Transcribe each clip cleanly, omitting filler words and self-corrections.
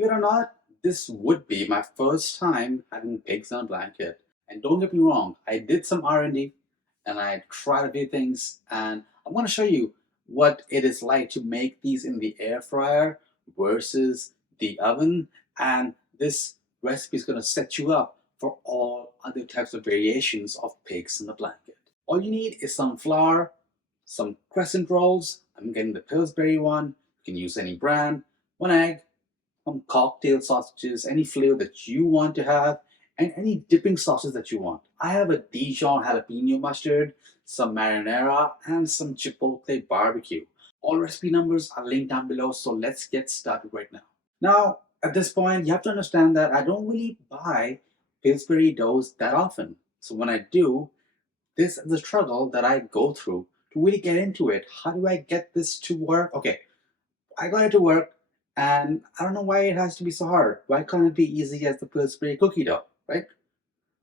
Believe it or not, this would be my first time having pigs in a blanket. And don't get me wrong, I did some R&D and I tried a few things, and I'm going to show you what it is like to make these in the air fryer versus the oven. And this recipe is going to set you up for all other types of variations of pigs in a blanket. All you need is some flour, some crescent rolls. I'm getting the Pillsbury one. You can use any brand. One egg, some cocktail sausages, any flavor that you want to have, and any dipping sauces that you want. I have a Dijon jalapeno mustard, some marinara, and some chipotle barbecue. All recipe numbers are linked down below, so let's get started right now. Now, at this point, you have to understand that I don't really buy Pillsbury doughs that often. So when I do, this is the struggle that I go through to really get into it. How do I get this to work? Okay, I got it to work, and I don't know why it has to be so hard. Why can't it be easy as the Pillsbury cookie dough, right?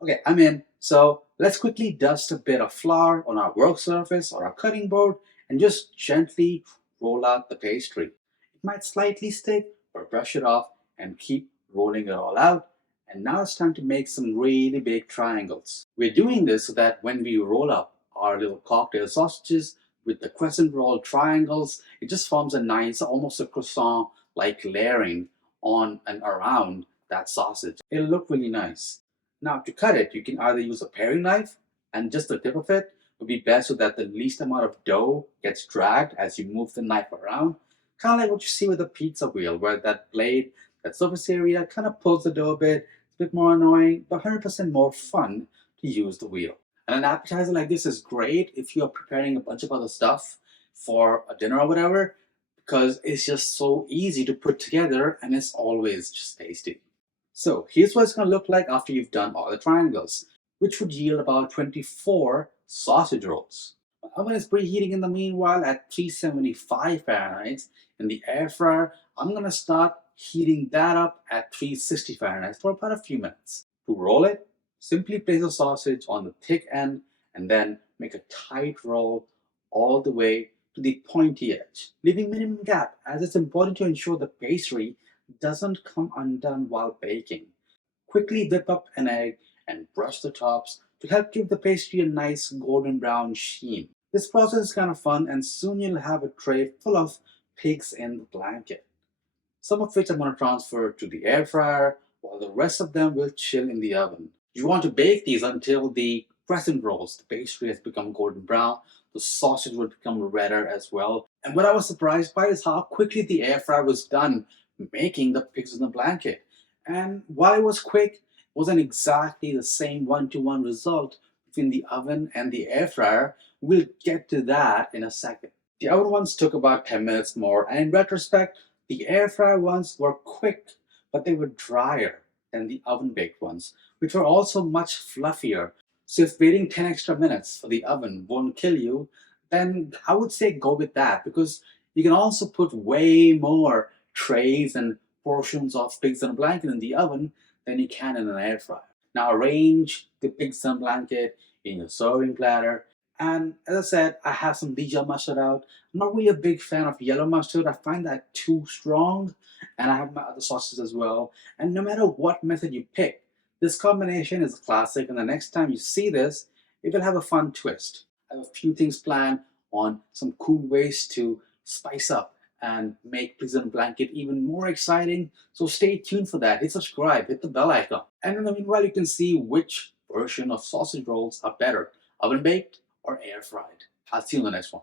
Okay, I'm in. So let's quickly dust a bit of flour on our work surface or our cutting board and just gently roll out the pastry. It might slightly stick, but brush it off and keep rolling it all out. And now it's time to make some really big triangles. We're doing this so that when we roll up our little cocktail sausages with the crescent roll triangles, it just forms a nice, almost a croissant like layering on and around that sausage. It'll look really nice. Now to cut it, you can either use a paring knife, and just the tip of it would be best so that the least amount of dough gets dragged as you move the knife around. Kind of like what you see with a pizza wheel, where that blade, that surface area kind of pulls the dough a bit. It's a bit more annoying, but 100% more fun to use the wheel. And an appetizer like this is great if you're preparing a bunch of other stuff for a dinner or whatever, because it's just so easy to put together and it's always just tasty. So here's what it's going to look like after you've done all the triangles, which would yield about 24 sausage rolls. My oven is preheating in the meanwhile at 375 Fahrenheit. In the air fryer, I'm going to start heating that up at 360 Fahrenheit for about a few minutes. To roll it, simply place the sausage on the thick end and then make a tight roll all the way to the pointy edge, leaving minimum gap, as it's important to ensure the pastry doesn't come undone while baking. Quickly whip up an egg and brush the tops to help give the pastry a nice golden brown sheen. This process is kind of fun, and soon you'll have a tray full of pigs in the blanket, some of which I'm going to transfer to the air fryer while the rest of them will chill in the oven. You want to bake these until the crescent rolls, the pastry has become golden brown, the sausage will become redder as well. And what I was surprised by is how quickly the air fryer was done making the pigs in the blanket. And while it was quick, it wasn't exactly the same one-to-one result between the oven and the air fryer. We'll get to that in a second. The oven ones took about 10 minutes more, and in retrospect, the air fryer ones were quick, but they were drier than the oven baked ones, which were also much fluffier. So if waiting 10 extra minutes for the oven won't kill you, then I would say go with that, because you can also put way more trays and portions of pigs in a blanket in the oven than you can in an air fryer. Now arrange the pigs in a blanket in your serving platter. And as I said, I have some Dijon mustard out. I'm not really a big fan of yellow mustard. I find that too strong. And I have my other sauces as well. And no matter what method you pick, this combination is a classic. And the next time you see this, it will have a fun twist. I have a few things planned on some cool ways to spice up and make pigs in a blanket even more exciting. So stay tuned for that. Hit subscribe, hit the bell icon. And in the meanwhile, you can see which version of sausage rolls are better, oven baked or air fried. I'll see you in the next one.